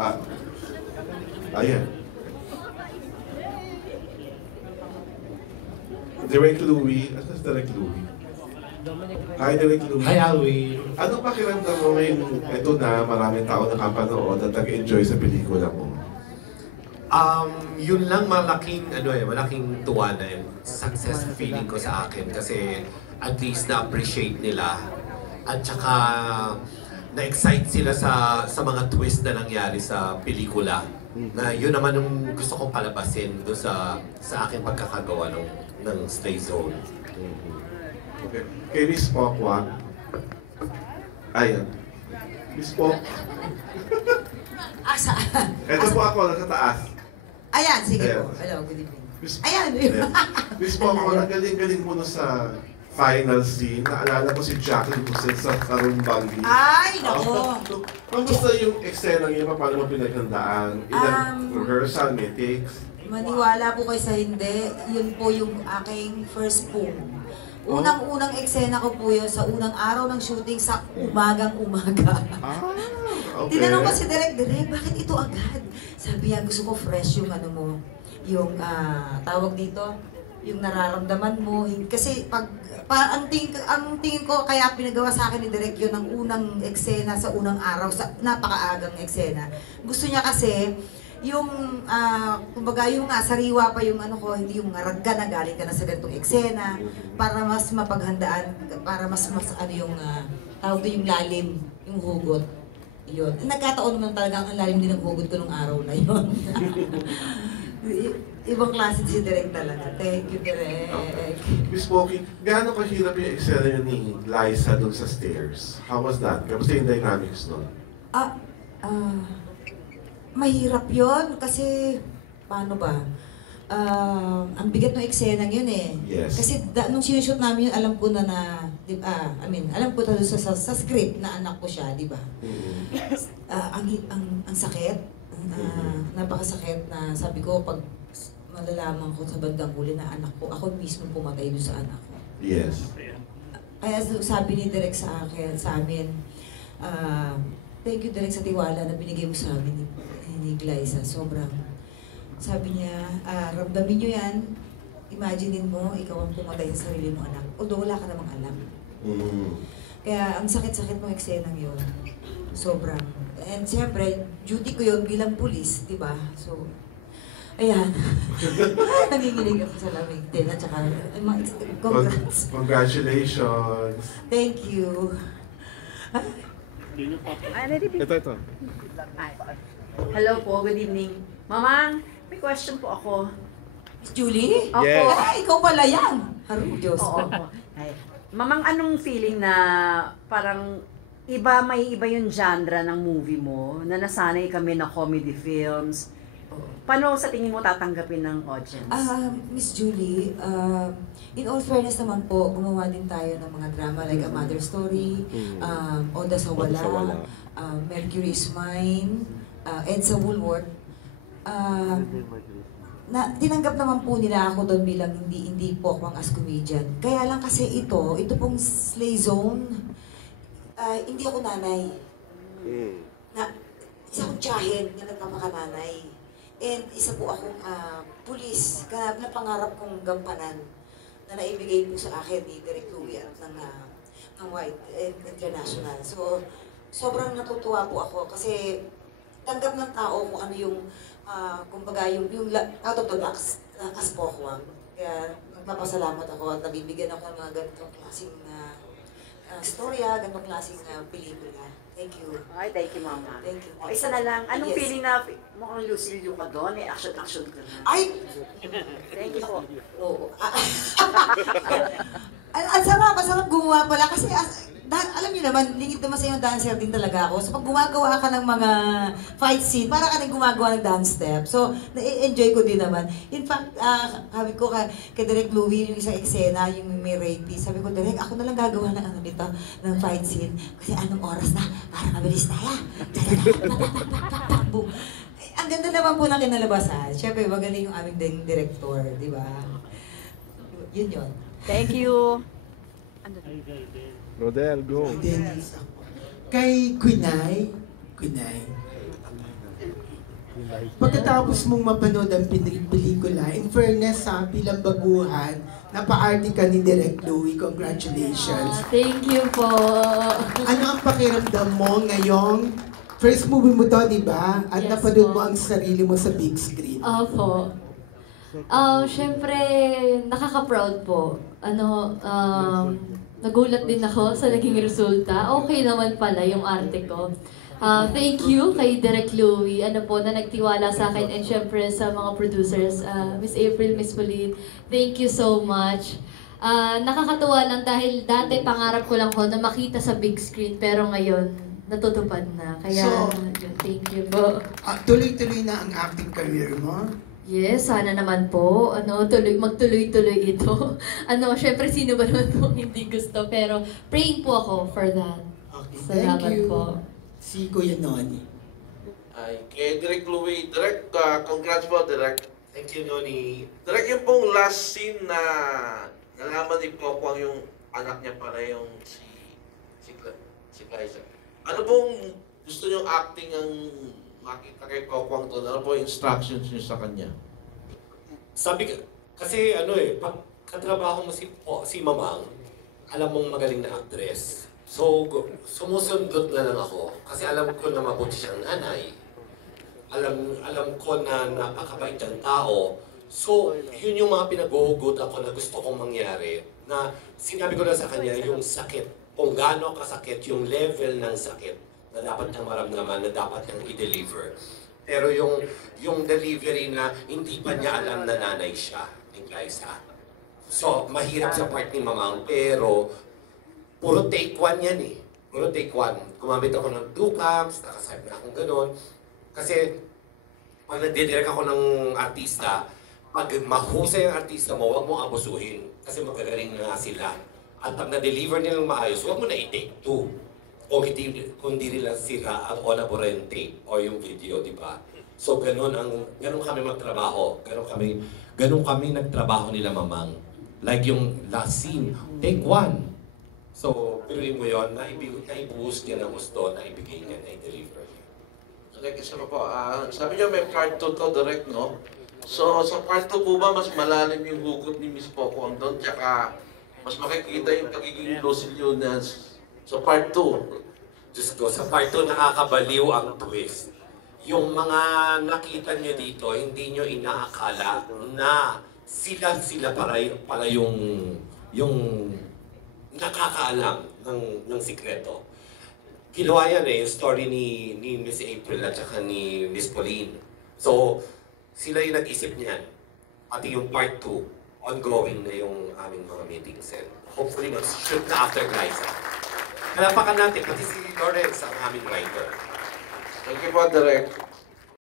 Ah, ayan. Direct Louie. Ano si Direct Louie? Hi, Direct Louie. Hi, Alwi. Anong pakiramdam mo ngayon? Ito na, maraming tao nakapanood at nag-enjoy sa pelikula mo. Yun lang malaking tuwa na yun. Success feeling ko sa akin kasi at least na-appreciate nila at saka na-excite sila sa mga twist na nangyari sa pelikula. Na yun naman yung gusto kong palabasin doon sa aking pagkakagawa ng Slay Zone. Okay. Kay Miss Pokwa. Ayan. Miss Pok. Saan? Ito po ako, nakataas. Ayan, sige Ayan. po. Hello, good evening. Miss, Ayan. ayan. Miss Pokwa, nagaling-galing mo sa final scene. Naalala ko si Jacqueline Lucen sa Karumbagi. Ay, nako. Kamusta yung eksena niya? Paano mo pinaghandaan? Ilang rehearsal, may takes? Maniwala po kayo sa hindi. Yun po yung aking first poem. Unang-unang eksena ko po yun sa unang araw ng shooting sa umagang-umaga. Okay. Tinanong ko si Direk, bakit ito agad? Sabi niya, gusto ko fresh yung ano mo, yung tawag dito, yung nararamdaman mo. Kasi ang tingin ko, kaya pinagawa sa akin ni Direk yun ng unang eksena sa unang araw, sa napakaagang eksena. Gusto niya kasi, yung, kumbaga yung sariwa pa yung ano ko, hindi yung ngarag ka na galing ka na sa ganitong eksena, para mas mapaghandaan, para mas ano yung, tawag doon yung lalim, yung hugot. Yun. Nagkataon naman talaga ang lalim din ng hugot ko nung araw na yun. Ibang klase si Direk talaga. Thank you, Direk. Okay. Miss Poki, gaano kahirap yung eksena yun ni Liza doon sa stairs? How was that? Kamusta yung dynamics nun? Mahirap yon kasi, paano ba? Ang bigat ng eksena yun eh. Yes. Kasi nung sinushoot namin yun, alam ko na alam ko na sa script na anak ko siya, di ba? Ang sakit, napakasakit na sabi ko pag malalaman ko sa bandang huli na anak ko, ako mismo pumatay doon sa anak ko. Yes. Kaya sabi ni Direk sa amin, thank you Direk sa tiwala na binigay mo sa amin ni Glyza. Sobrang, sabi niya, ramdamin niyo yan, imaginein mo, ikaw ang pumatay sa sarili mong anak. Although wala ka namang alam. Kaya ang sakit-sakit mong eksenang yun. Sobrang. And siyempre, duty ko yun bilang pulis, di ba? So, ayan. Nanginginig ako sa lamig din. At saka, congrats. Congratulations. Thank you. Ito. Hello po, good evening. Mamang, may question po ako. Miss Julie? Opo. Yes. Ikaw pala yan. Haru, Diyos ko. Oo. Ay. Mamang, anong feeling na parang may iba yung genre ng movie mo, na nasanay kami na comedy films. Paano sa tingin mo tatanggapin ng audience? Miss Julie, in all fairness naman po, gumawa din tayo ng mga drama like A Mother Story, Oda sa Wala, Mercury is Mine, Edsa Woolworth. Tinanggap naman po nila ako doon bilang hindi po ako as comedian. Kaya lang kasi ito pong Slay Zone, hindi ako nanay. Isa akong tiyahin na nagpamakananay. And isa po akong pulis na pangarap kong gampanan na naibigay po sa akin ni Direk Louie at ng White International. So, sobrang natutuwa po ako kasi tanggap ng tao kung ano yung, kumbaga yung out of the box as Pokwang. Kaya nagpapasalamat ako at nabibigyan ako ng mga ganitong klaseng storya, ganitong klaseng pelikula. Thank you. Ay, thank you, Mama. Thank you. O, isa na lang. Anong Yes. feeling na mukhang Lucille ka doon? May action-action ka na. Ay! Thank you po. Oo. Ang masarap gumawa pala kasi alam niyo naman, lingid naman sa yung dancer din talaga ako. So pag gumagawa ka ng mga fight scene, para ka nang gumagawa ng dance step. So, na-enjoy ko din naman. In fact, sabi ko kay Direk Louie, yung isang eksena, yung may rapist, sabi ko, Direk, ako na lang gagawa ng dito, ng fight scene. Kasi anong oras na, para mabilis tayo. Boom. Ang ganda naman po ng kinalabasan. Siyempre, magaling yung aming director, di ba? Yun. Thank you. Rodel, go. Kay Kunay, Pagkatapos mong mapanood ang pelikula, in fairness sa bilang baguhan, napaarte ka ni Direk Louie. Congratulations. Thank you po. Ano ang pakiramdam mo ngayong first movie mo to, di ba? At Yes, napanood mo po. ang sarili mo sa big screen. Opo. Siyempre, nakaka-proud po. Nagulat din ako sa naging resulta. Okay naman pala yung arte ko. Thank you kay Direk Louie, na nagtiwala sa akin, and syempre sa mga producers, Miss April, Miss Pauline, thank you so much. Nakakatuwa lang dahil dati pangarap ko lang na makita sa big screen, pero ngayon natutupad na. Kaya, yun, thank you po. Tuloy-tuloy na ang acting career mo? Yes, sana naman po. Magtuloy-tuloy ito. Syempre sino ba naman po hindi gusto, pero praying po ako for that. Okay, Salamat thank you. po. Si Kuya Noni. Ay, kay Direk Louie. Direk, congrats po, Direk. Thank you, Noni. Direk, yung pong last scene na nalaman ni Pokwang yung anak niya pala yung si Liza. Ano pong gusto niyong acting ang makita kay Pokwang doon? Ano po instructions niyo sa kanya? Sabi ka, kasi pag katrabaho mo si Mamang, alam mong magaling na actress. So, sumusundot na lang ako. Kasi alam ko na mabuti siyang nanay. Alam ko na napakabait siyang tao. So, yun yung mga pinag-uhugot ako na gusto kong mangyari. Na sinabi ko na sa kanya yung sakit. Kung gaano kasakit, yung level ng sakit na dapat niyang maramdaman, na dapat niyang i-deliver. Pero yung delivery na hindi pa niya alam na nanay siya, ni Liza. So, mahirap sa part ni Mamang, pero puro take one yan eh. Puro take one. Gumamit ako ng 2 cams, nakasabi na akong ganun. Kasi, pag nagdidirect ako ng artista, pag mahusay ang artista mo, huwag mong abusuhin. Kasi magagaling na nga sila. At pag na-deliver nilang maayos, huwag mo na i-take 2. O kung di nila sila o nabura yung tape o yung video, di ba? So, ganun kami magtrabaho. Ganun kami nagtrabaho nila Mamang. Like yung last scene, take 1. So, pinuin mo yun, naibuhos niya ng gusto, naibigay niya, na-deliver niya. Direk, isa pa po. Sabi niyo may part 2 to, Direk, no? So, sa part 2 po ba, mas malalim yung hugot ni Miss Pokwang doon? Tsaka, mas makikita yung pagiging Lucille na sa part 2. Diyos ko, sa part 2 nakakabaliw ang twist. Yung mga nakita niyo dito, hindi niyo inaakala na sila pala yung nakakaalam ng sikreto. Ginawa yan yung story ni Miss April at saka ni Miss Pauline. So, sila yung nag-isip niyan. Pati yung part 2, ongoing na yung aming mga meetings. And hopefully, mag-shoot na after Liza. Kalapakan natin, pati si Lawrence ang aming writer. Thank you po, Direk.